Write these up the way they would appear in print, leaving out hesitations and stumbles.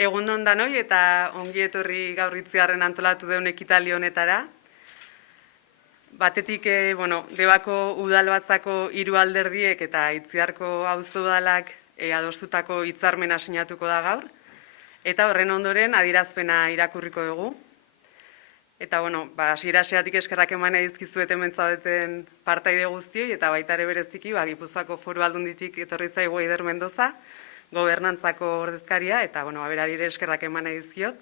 Egunon danoi eta ongi etorri gaur Itziarren antolatu deun ekitaldi honetara. Batetik, Debako udalbatzako 3 alderdiek eta Itziarko auzo udalak adostutako hitzarmena sinatuko da gaur. Eta horren ondoren adierazpena irakurriko dugu. Eta, hasiera-hasieratik eskerrak eman nahi dizkizuet hemen zaudeten partaide guztioi eta baita ere bereziki, Gipuzkoako Foru Aldunditik etorri zaigu Eider Mendoza, gobernantzako ordezkaria, eta, berari ere eskerrak eman nahi dizkiot.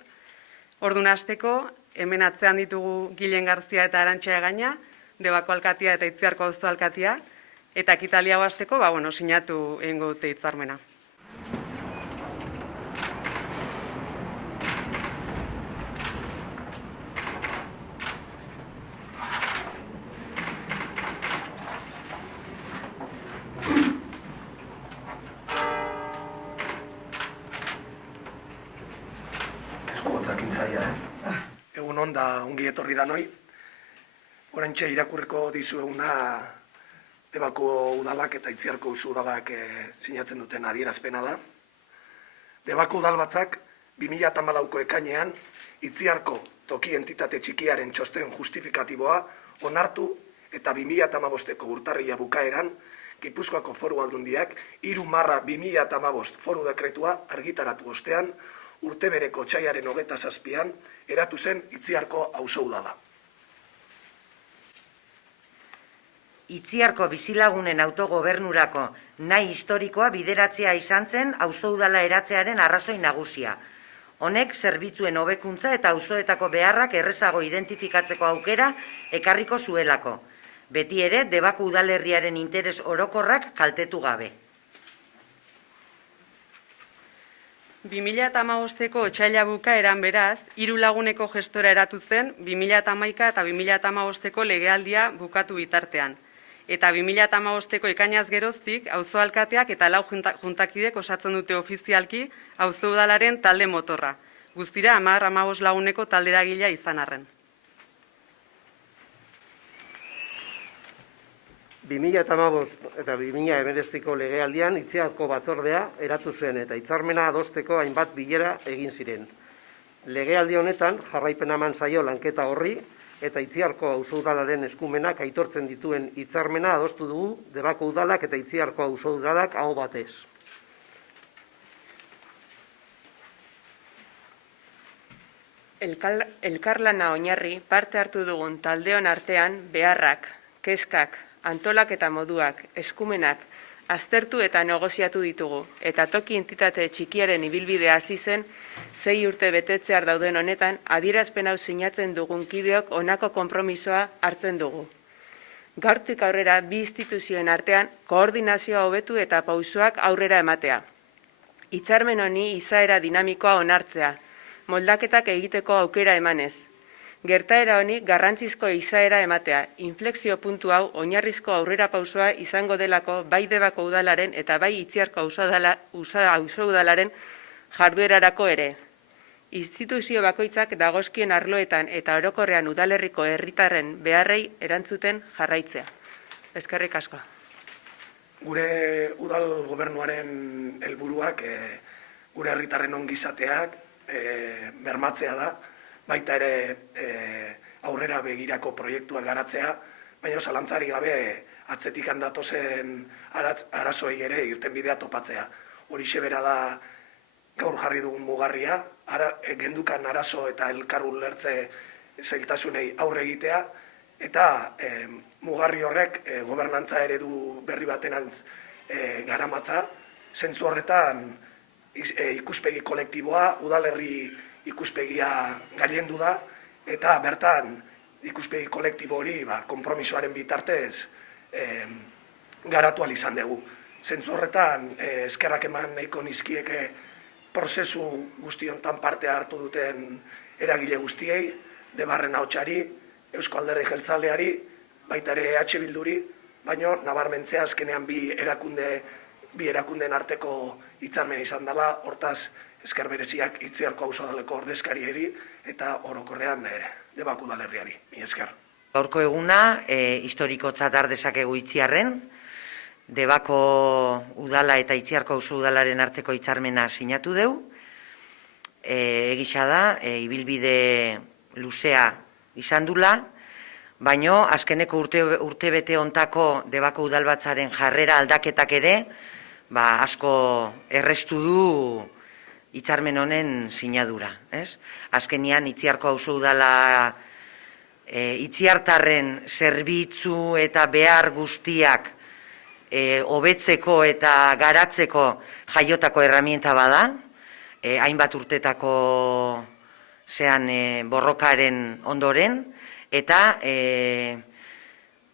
Ordun hasteko, hemen atzean ditugu Gilen Garzia eta Arantxa Egaña, Debako alkatia eta Itziarko auzo alkatia, eta ekitaldi hau hasteko, sinatu egingo dute hitzarmena. Egun onda ongi etorri danoi. Oraintxe irakurriko dizueguna Debako udalak eta Itziarko auzo udalak sinatzen duten adierazpena da. Debako udalbatzak 2014ko ekainean Itziarko toki entitate txikiaren txosten justifikatiboa onartu eta 2015ko urtarrila bukaeran Gipuzkoako Foru Aldundiak 3/2015 foru dekretua argitaratu ostean urte bereko otsailaren 27an eratu zen Itziarko auzo udala. Itziarko bizilagunen autogobernurako nahi historikoa bideratzea izan zen auzo udala eratzearen arrazoi nagusia. Honek zerbitzuen hobekuntza eta auzoetako beharrak errezago identifikatzeko aukera ekarriko zuelako. Beti ere, Debako udalerriaren interes orokorrak kaltetu gabe. 2015ko otsaila bukaeran beraz, 3 laguneko gestora eratu zen 2011 eta 2015ko legealdia bukatu bitartean. Eta 2015ko ekainaz geroztik, auzo alkateak eta 4 juntakidek osatzen dute ofizialki auzo udalaren talde motorra. Guztira 10-15 laguneko talderagilea izan arren. 2015 eta 2019ko legealdian Itziarko batzordea eratu zen eta hitzarmena adosteko hainbat bilera egin ziren. Legealdi honetan jarraipena eman zaio lanketa horri eta Itziarko auzo udalaren eskumenak aitortzen dituen hitzarmena adostu dugu Debako udalak eta Itziarko auzo udalak aho batez. Elkarlana oinarri parte hartu dugun taldeon artean beharrak, kezkak, antolaketa moduak, eskumenak, aztertu eta negoziatu ditugu, eta toki entitate txikiaren ibilbidea hasi zen 6 urte betetzear dauden honetan, adierazpen hau sinatzen dugun kideok honako konpromisoa hartzen dugu. Gaurtik aurrera bi instituzioen artean koordinazioa hobetu eta pausoak aurrera ematea. Hitzarmen honi izaera dinamikoa onartzea, moldaketak egiteko aukera emanez. Gertaera honi garrantzizko izaera ematea, inflexio puntu hau oinarrizko aurrera pausoa izango delako bai Debako udalaren eta bai Itziarko auzo udalaren jarduerarako ere. Instituzio bakoitzak dagozkien arloetan eta orokorrean udalerriko herritarren beharrei erantzuten jarraitzea. Eskerrik asko. Gure udal gobernuaren helburuak gure herritarren ongizateak bermatzea da, baita ere aurrera begirako proiektuak garatzea, baina zalantzari gabe atzetik handatozen arazoei ere irtenbidea topatzea. Horixe bera da gaur jarri dugun mugarria, gendukan arazo eta elkar ulertze zailtasunei aurre egitea, eta mugarri horrek gobernantza eredu berri batenantz garamatza, zentzu horretan ikuspegi kolektiboa, udalerri ikuspegia gailendu da, eta bertan ikuspegi kolektibo hori konpromisoaren bitartez garatu ahal izan dugu. Zentzu horretan eskerrak eman nahiko nizkieke prozesu guztiontan parte hartu duten eragile guztiei, Debarren ahotsari, Eusko Alderdi Jeltzaleari, baita ere EH Bilduri, baina nabarmentzea azkenean bi erakundeen arteko hitzarmen izan dela, hortaz esker bereziak Itziarko auzo udaleko ordezkariari eta orokorrean Debako udalerriari. Mila esker. Gaurko eguna historikotzat har dezakegu Itziarren, Debako udala eta Itziarko auzo udalaren arteko hitzarmena sinatu deu, egisa da, ibilbide luzea izan dula, baino azkeneko urtebete hontako Debako udalbatzaren jarrera aldaketak ere, asko errestu du hitzarmen honen sinadura. Azkenian Itziarko auzo udala itziartarren zerbitzu eta behar guztiak hobetzeko eta garatzeko jaiotako erramienta bada, hainbat urtetako borrokaren ondoren, eta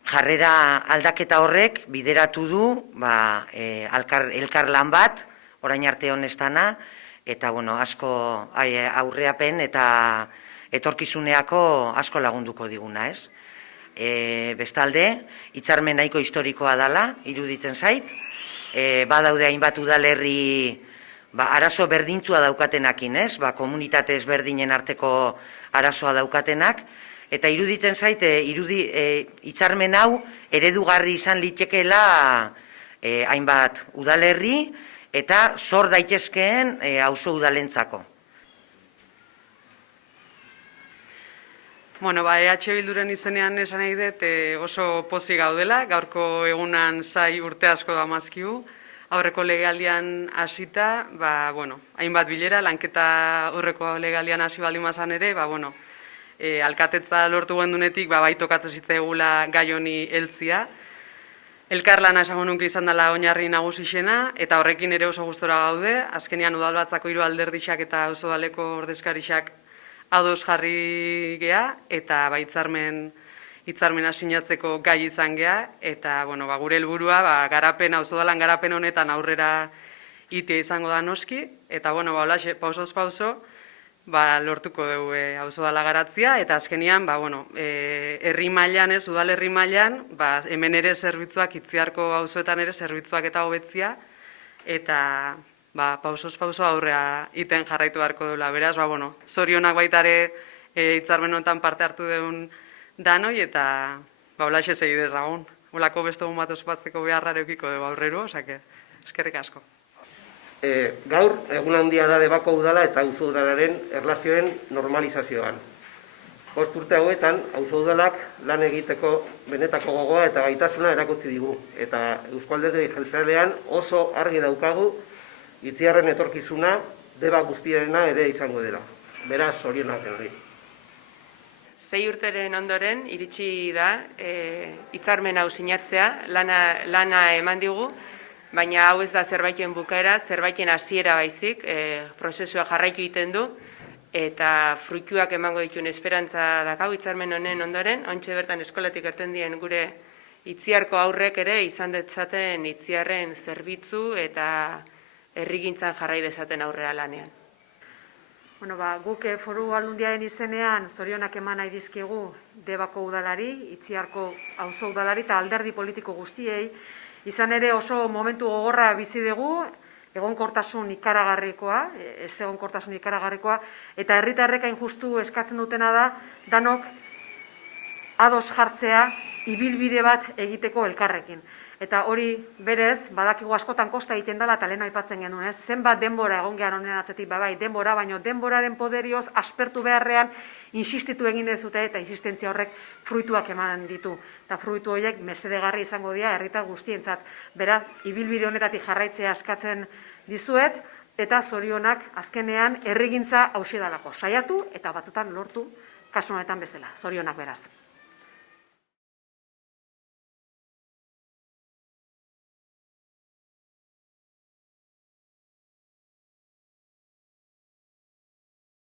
jarrera aldaketa horrek bideratu du elkar lan bat, orain arte honestana, eta asko aurreapen eta etorkizuneako asko lagunduko diguna, ez? Bestalde, hitzarmen nahiko historikoa dela, iruditzen zait, badaude hainbat udalerri arazo berdintzua daukatenakin, ez? Komunitate ezberdinen arteko arazoa daukatenak, eta iruditzen zait, hitzarmen hau eredugarri izan litekeela hainbat udalerri eta sor daitezkeen auzo udalentzako. EH Bilduren izenean esan nahi dut oso pozik gaudela, gaurko egunan zai urte asko damazkigu, aurreko legealdian hasita, hainbat bilera, lanketa aurreko legealdian hasi baldin mazan ere, alkatetza lortu gendunetik, bai tokatzen zitzaigula gai honi heltzia. Elkarlana esango nuke izan dela oinarri nagusixena, eta horrekin ere oso gustora gaude, azkenean udalbatzako 3 alderdixak eta auzodaleko ordezkarixak ados jarri gea, eta hitzarmena sinatzeko gai izan gea, eta gure helburua garapen, auzodalan garapen honetan aurrera itea izango da noski, eta pausoz pauso lortuko dugu auzodala garatzia, eta azkenean herri mailan, udalerri mailan, hemen ere zerbitzuak, Itziarko auzoetan ere zerbitzuak eta hobetzia, eta pausoz pauso aurrea iten jarraitu beharko duela. Beraz, zorionak baitare hitzarmen honetan parte hartu deun danoi, eta holaxe segi dezagun. Holako beste egun bat ospatzeko beharra eukiko dugu aurrero, osake, eskerrik asko. Gaur, egun handia da Debako udala eta auzo udalaren erlazioen normalizazioan. 5 urte hauetan, auzo udalak lan egiteko benetako gogoa eta gaitasuna erakutsi digu. Eta Eusko Alderdi Jeltzalean oso argi daukagu Itziarren etorkizuna Deba guztiarena ere izango dela. Beraz, zorionak herri. 6 urteren ondoren iritsi da hitzarmen hau sinatzea, lana eman digu, baina hau ez da zerbaiten bukaera, zerbaiten hasiera baizik, prozesua jarraitu egiten du, eta fruituak emango dituen esperantza dakau hitzarmen honen ondoren, ontxe bertan eskolatik irten dien gure Itziarko aurrek ere izan detzaten Itziarren zerbitzu eta herrigintzan jarrai dezaten aurrera lanean. Guk Foru Aldundiaren izenean zorionak eman nahi dizkigu Debako udalari, Itziarko auzo udalari eta alderdi politiko guztiei. Izan ere oso momentu gogorra bizi dugu, egonkortasun ikaragarrikoa, ezegonkortasun ikaragarrikoa, eta herritarrek hain justu eskatzen dutena da, danok ados jartzea ibilbide bat egiteko elkarrekin. Eta hori berez, badakigu askotan kosta egiten dela, eta lehen aipatzen genuen, zenbat denbora egon gehan honen atzetik, denbora, baino denboraren poderioz aspertu beharrean insistitu egin dezute, eta insistentzia horrek fruituak eman ditu. Eta fruitu horiek mesedegarri izango dira herritar guztientzat. Beraz, ibilbide honetatik jarraitzea eskatzen dizuet, eta zorionak azkenean herrigintza hauxe dalako. Saiatu eta batzutan lortu kasu honetan bezala. Zorionak beraz.